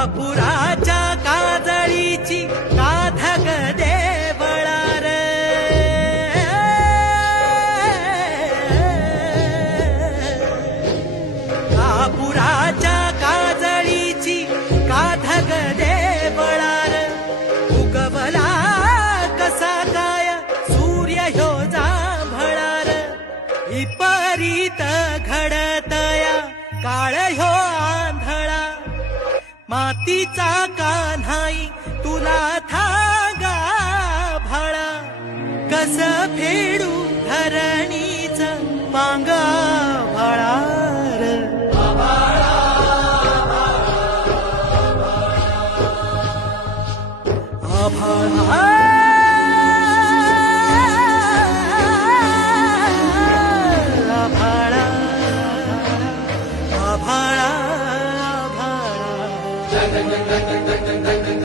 कापुराच्या काजळीची काधग देवळार कापुराच्या काजळीची काधग देवळार उगवला कसा काय सूर्य ह्यो जांभळार विपरीत घडतया काळ ह्यो आंधळा मातीचा कान्हाई तुला थागा भाळा कस फेडू धरणीच पांगा भाळार आभाळा आभाळा आभाळा आभाळा